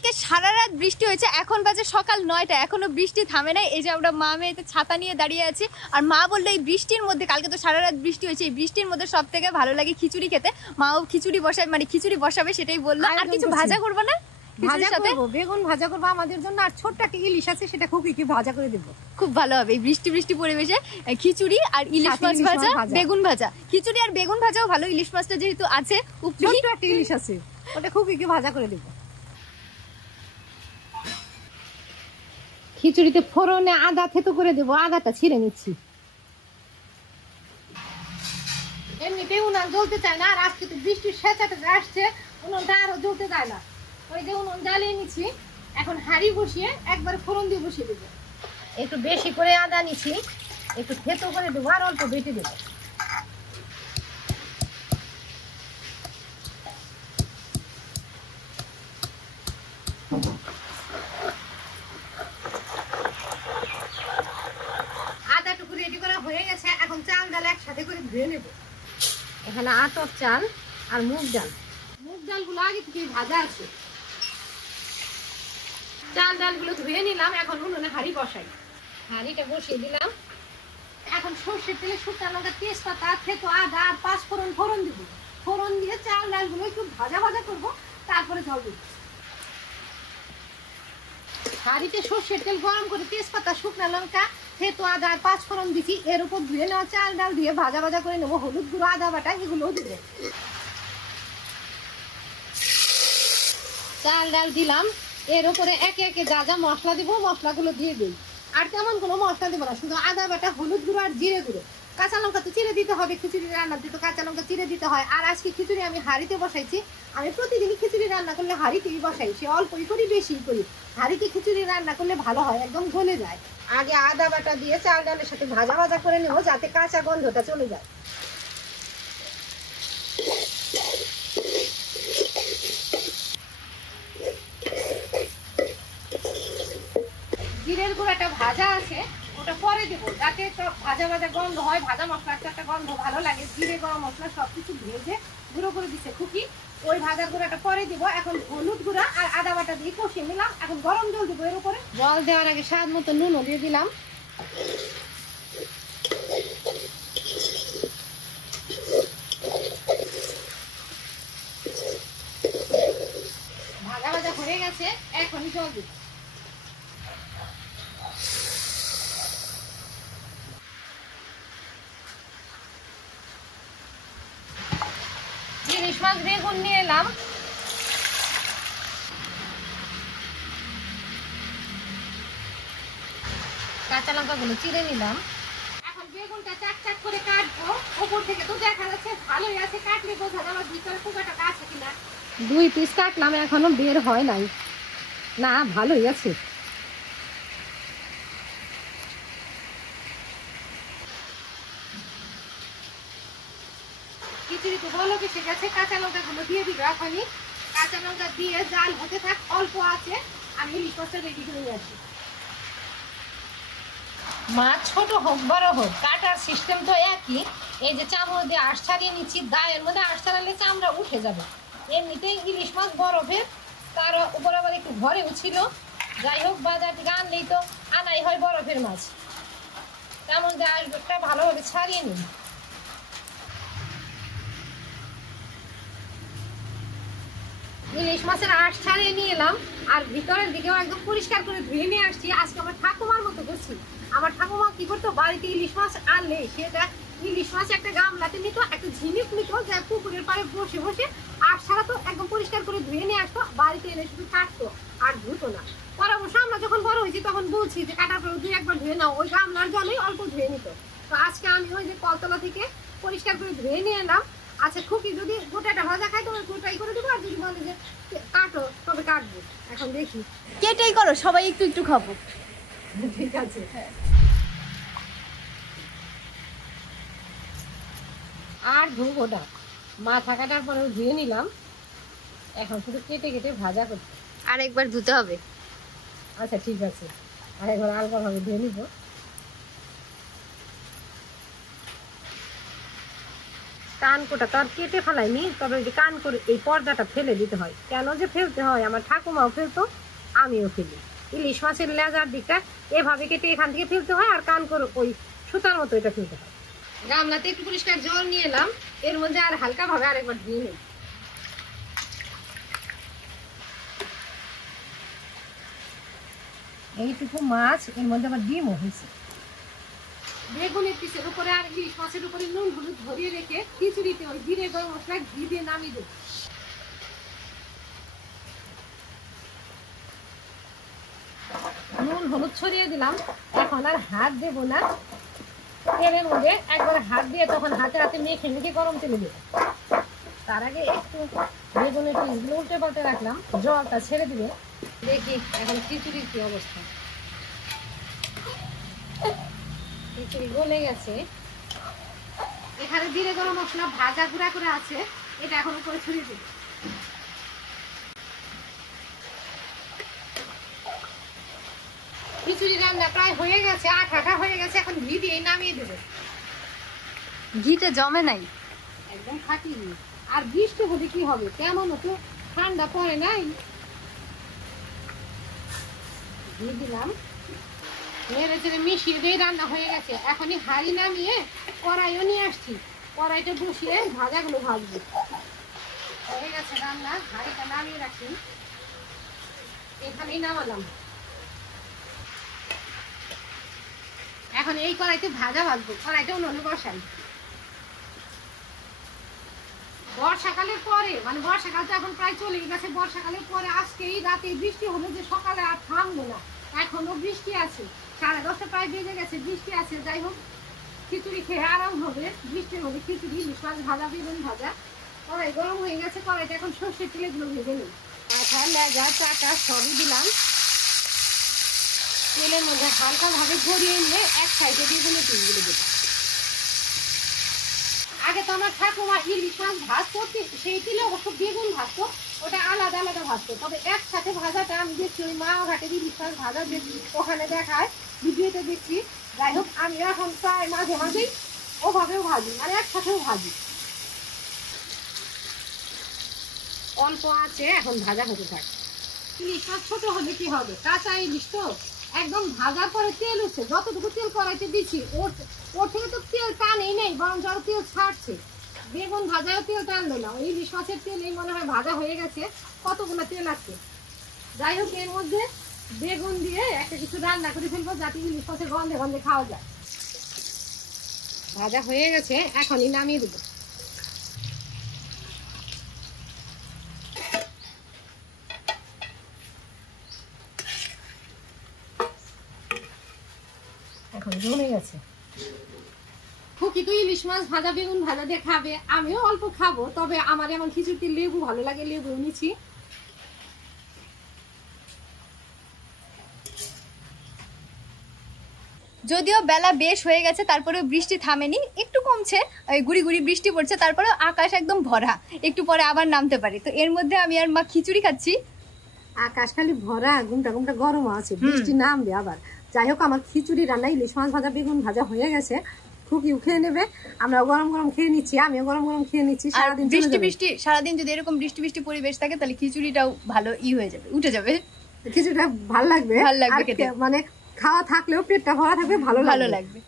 কালকে সারা রাত বৃষ্টি হয়েছে, এখন বাজে সকাল 9টা, এখনো বৃষ্টি থামে নাই। এই যে আমরা মা মেয়েতে ছাতা নিয়ে দাঁড়িয়ে আছি, আর মা বললো এই বৃষ্টির মধ্যে, কালকে তো সারা রাত বৃষ্টি হয়েছে, এই বৃষ্টির মধ্যে সব থেকে ভালো লাগে খিচুড়ি খেতে। মাও খিচুড়ি বসায়, মানে খিচুড়ি বসাবে সেটাই বললো। আর কিছু ভাজা করবো না? ভাজা করবো, বেগুন ভাজা করবো আমাদের জন্য, আর ছোট্ট একটা ইলিশ আছে সেটা খুব কি ভাজা করে দেবো। খুব ভালো হবে এই বৃষ্টি বৃষ্টি পরিবেশে। খিচুড়ি আর ইলিশ মাছ ভাজা, বেগুন ভাজা। খিচুড়ি আর বেগুন ভাজাও ভালো, ইলিশ মাছটা যেহেতু আছে, ছোট্ট একটা ইলিশ আছে, ওটা খুব কি ভাজা করে দেবো। খিচুড়িতে ফোড়নে আদা থেতো করে দেবো, আদাটা ছিঁড়ে নিচ্ছি। এমনিতে উনান জ্বলতে চায় না, আর আজকে তো বৃষ্টির সেচাটা আসছে, উনুনটা আরো জ্বলতে চায় না। ওই যে উনুন জ্বালিয়ে নিচ্ছি, এখন হাঁড়ি বসিয়ে একবার ফোড়ন দিয়ে বসিয়ে দেবো। একটু বেশি করে আদা নিচ্ছি, একটু থেতো করে দেবো, আর অল্প বেটে দেবো। আদাটুকু রেডি করা হয়ে গেছে, এখন চাল ডাল একসাথে করে ধুয়ে নেব। এখানে আতপ চাল আর মুগ ডাল, মুগ ডালগুলো আগে থেকে ভাজা আছে। চাল ডালগুলো ধুয়ে নিলাম, এখন উনুনে হাঁড়ি বসাই। হাঁড়িটা বসিয়ে দিলাম, এখন সর্ষের তেলে শুকনো লঙ্কা, তেজপাতা, থেতো আদা আর পাঁচফোড়ন ফোড়ন দিব। ফোড়ন দিয়ে চাল ডালগুলো একটু ভাজা ভাজা করবো, তারপরে জল দিব। হাঁড়িতে সর্ষের তেল গরম করে তেজপাতা, শুকনো লঙ্কা, থেতো আদা আর পাঁচফোড়ন দিচ্ছি। এর উপর ধুয়ে নেওয়া চাল ডাল দিয়ে ভাজা ভাজা করে নেবো। হলুদ গুঁড়ো, আদা বাটা এগুলোও দেবো। চাল ডাল দিলাম, এর উপরে একে একে যা যা মশলা দিব মশলাগুলো দিয়ে দিই। আর তেমন কোনো মশলা দেবো না, শুধু আদা বাটা, হলুদ গুঁড়ো আর জিরে গুঁড়ো। কাঁচা লঙ্কা তো চিড়ে দিতে হবে, খিচুড়ি রান্নাতে তো কাঁচা লঙ্কা চিড়ে দিতে হয়। আর আজকে খিচুড়ি আমি হাঁড়িতে বসাইছি। আমি প্রতিদিনই খিচুড়ি রান্না করলে হাঁড়িতেই বসাই, সে অল্পই করি বেশি করি। হাঁড়িতে খিচুড়ি রান্না করলে ভালো হয়, একদম গলে যায়। আগে আদা বাটা দিয়ে চাল ডালের সাথে ভাজা ভাজা করে নেবো, যাতে কাঁচা গন্ধটা চলে যায়। জিরের গুঁড়াটা ভাজা আছে, ওটা পরে দেবো, যাতে ভাজা ভাজা গন্ধ হয়, ভাজা মশলার একটা গন্ধ ভালো লাগে। জিরে গরম মশলা সবকিছু ভেজে গুঁড়ো করে দিচ্ছে খুকি, ওই ভাজা গুঁড়াটা পরে দিব। এখন হলুদ গুঁড়া আর আদা বাটা দিয়ে কষিয়ে নিলাম, এখন গরম জল দেবো। এর উপরে জল দেওয়ার আগে স্বাদ মতো নুনও দিয়ে দিলাম। ভাজা ভাজা হয়ে গেছে, এখনই জল দিব। ইলিশ মাছ বেগুন নিয়ে এলাম, কাঁচা লঙ্কা গুলো চিড়ে নিলাম। এখন বেগুনটা চাক চাক করে কাটবো। ওপর থেকে তো দেখা যাচ্ছে ভালোই আছে, কাটলে বোঝা যাবে ভিতরে পোকাটা আছে কিনা। 2 পিস কাটলাম, এখনো বের হয় নাই, না ভালোই আছে। খিচুড়ি তো ভালো বেশি গেছে, কাঁচা লঙ্কা গুলো দিয়ে দিবে এখনই। কাঁচা লঙ্কা দিয়ে জাল হতে থাক, অল্প আছে, আমি ইলিশ মাছটা রেডি করে নিয়ে আসি। মাছ ছোট হোক বড় হোক, কাটার সিস্টেম তো একই। এই যে চামড়া দিয়ে আঁশ ছাড়িয়ে নিচ্ছি, গায়ের মধ্যে আঁশ ছাড়ালে চামড়া উঠে যাবে। এমনিতেই ইলিশ মাছ বরফের, তার উপর আবার একটু ঘরেও ছিল। যাই হোক, বাজার থেকে আনলেই তো আনাই হয় বরফের মাছ। তেমন যে আঁশটা ভালোভাবে ছাড়িয়ে নিই। ইলিশ মাছের আঁশ ছাড়িয়ে নিয়ে এলাম, আর ভিতরের দিকেও একদম পরিষ্কার করে ধুয়ে নিয়ে আসছি। আজকে আমার ঠাকুমার মতো করছি। আমার ঠাকুমা কি করতো, বাড়িতে ইলিশ মাছ আনলে সেটা ইলিশ মাছ একটা গামলাতে নিত, একটা ঝিনুক নিত, যা পুকুরের পাড়ে বসে বসে আঁশ ছাড়াতো, একদম পরিষ্কার করে ধুয়ে নিয়ে আসতো। বাড়িতে এনে শুধু কাটতো আর ধুতো না। পরে অবশ্য আমরা যখন বড় হয়েছি তখন বলছি যে কাটার পরে 2-1 বার ধুয়ে নাও, ওই গামলার জলেই অল্প ধুয়ে নিত। তো আজকে আমি ওই যে কলতলা থেকে পরিষ্কার করে ধুয়ে নিয়ে এলাম। আচ্ছা, খুকি যদি গোটাটা ভাজা খাই তো গোটাই করে দেবো, আর যদি বলে যে কাটো তবে কাটবো। এখন দেখি, কেটেই করো, সবাই একটু একটু খাবো। ঠিক আছে। আর ধুবো না, মাথা কাটার পরেও ধুয়ে নিলাম, এখন শুধু কেটে কেটে ভাজা করতে। আর একবার ধুতে হবে। আচ্ছা ঠিক আছে, আর একবার আলগাভাবে ধুয়ে নিব। কানকোটা তো আর কেটে ফেলাইনি, তবে যে কান করে এই পর্দাটা ফেলে দিতে হয়। কেন যে ফেলতে হয়, আমার ঠাকুমাও ফেলতো, আমিও ফেলি। ইলিশ মাছের লেজার দিকটা এভাবে কেটে এখান থেকে ফেলতে হয়, আর কান করে ওই সুতার মতো এটা ফেলতে হয়। গামলাতে একটু পরিষ্কার জল নিয়ে এলাম, এর মধ্যে আর হালকা ভাবে আরেকবার ধুয়ে নেই। এইটুকু মাছ, এর মধ্যে আবার ডিমও হয়েছে। বেগুনের পিসের উপরে আর ইলিশ মাছের উপরে নুন হলুদ ধরিয়ে রেখে খিচুড়িতে ওই জিরে গরম মশলা ঘি দিয়ে নামিয়ে দেবো। নুন হলুদ ছড়িয়ে দিলাম, এখন আর হাত দেবো না তেলের মধ্যে, একবার হাত দিয়ে তখন হাতে হাতে মেখে মেখে গরম তেলে দেবো। তার আগে একটু বেগুনের পিসগুলো উল্টে পাল্টে রাখলাম, জলটা ছেড়ে দিবে। দেখি এখন খিচুড়ির কি অবস্থা। খিচুড়ি গলে গেছে, এখানে জিরে গরম মশলা ভাজা গুঁড়া করে আছে, এটা এখন উপরে ছড়িয়ে দেব। খিচুড়ি রান্না প্রায় হয়ে গেছে, আঠা হয়ে গেছে, এখন ঘি দিয়ে নামিয়ে দেবো। ঘিটা জমে নাই, একদম খাঁটি। আর বৃষ্টি হলে কি হবে, তেমন তো ঠান্ডা পড়ে নাই। ঘি দিলাম, নেড়ে চেড়ে মিশিয়ে দিয়ে রান্না হয়ে গেছে। এখনই হাঁড়ি নামিয়ে কড়াইও নিয়ে আসছি, কড়াইটা বসিয়ে ভাজাগুলো ভাজবো। হয়ে গেছে রান্না, হাঁড়িটা নামিয়ে রাখি, এখানেই নামালাম। এখন এই কড়াইতে ভাজা ভাজবো, কড়াইটা উনুনে বসাই। বর্ষাকালের পরে, মানে বর্ষাকাল তো এখন প্রায় চলে গেছে, বর্ষাকালের পরে আজকেই রাতে বৃষ্টি হলো, যে সকালে আর থামবো না, এখনো বৃষ্টি আছে, 10:30 প্রায় বেজে গেছে, বৃষ্টি আছে। যাই হোক, খিচুড়ি খেয়ে আরাম হবে। বৃষ্টির মধ্যে খিচুড়ি, ইলিশ মাছ ভাজা, বেগুন ভাজা। কড়াই গরম হয়ে গেছে, কড়াইটা এখন সর্ষের তেলে গুলো ভেজে নিই। মাথা লেজা চাটা সবই দিলাম, তেলের মধ্যে হালকা ভাবে গড়িয়ে নিয়ে এক সাইডে বেগুনের পিসগুলো দেবো। আগে তো আমার ঠাকুমা ইলিশ মাছ ভাজতো, সেই তেলে অবশ্য বেগুন ভাজতো, ওটা আলাদা আলাদা ভাজতো। তবে একসাথে ভাজাটা আমি দেখছি ওই মা ঘাটের ইলিশ মাছ ভাজা যে ওখানে দেখায়, ভিডিওতে দেখছি। যাই হোক, আমি এখন প্রায় মাঝে মাঝেই ওভাবেও ভাজি, মানে একসাথেও ভাজি। অল্প আছে, এখন ভাজা হতে থাকে। ইলিশ মাছ ছোট হলে কি হবে, কাঁচা ইলিশ তো, একদম ভাজার পরে তেল উঠছে, যতটুকু তেল কড়াইতে দিচ্ছি ওর থেকে তো তেল টানেই নেই, বরং আরো তেল ছাড়ছে। বেগুন ভাজাও তেল টানলো না, ওই ইলিশ মাছের তেল এই মনে হয় ভাজা হয়ে গেছে, কতগুলো তেল আছে। যাই হোক, এর মধ্যে বেগুন দিয়ে একটা কিছু রান্না করে ফেলবো, যাতে ইলিশ মাছের গন্ধে গন্ধে খাওয়া যায়। ভাজা হয়ে গেছে, এখনই নামিয়ে দেবো। এখন জমে গেছে। খুকি তো ইলিশ মাছ ভাজা বেগুন ভাজা দিয়ে খাবে, আমিও অল্প খাবো, তবে আমার এমন খিচুড়িতে লেবু ভালো লাগে, লেবু নিচ্ছি। যদিও বেলা বেশ হয়ে গেছে, তারপরেও বৃষ্টি থামেনি, একটু কমছে, ওই গুড়ি গুড়ি বৃষ্টি পড়ছে, তারপরেও আকাশ একদম ভরা, একটু পরে আবার নামতে পারে। তো এর মধ্যে আমি আর মা খিচুড়ি খাচ্ছি। আকাশ খালি ভরা, ঘুমটা ঘুমটা গরম আছে, বৃষ্টি নামবে আবার। যাই হোক, আমার খিচুড়ি রান্না ইলিশ মাছ ভাজা বেগুন ভাজা হয়ে গেছে, খুকিও খেয়ে নেবে, আমরা গরম গরম খেয়ে নিচ্ছি, আমিও গরম গরম খেয়ে নিচ্ছি। সারাদিন বৃষ্টি সারাদিন যদি এরকম বৃষ্টি বৃষ্টি পরিবেশ থাকে, তাহলে খিচুড়িটাও ভালো হয়ে যাবে, উঠে যাবে, খিচুড়িটা ভালো লাগবে, খেতে, মানে খাওয়া থাকলেও পেটটা ভরা থাকবে, ভালো লাগবে।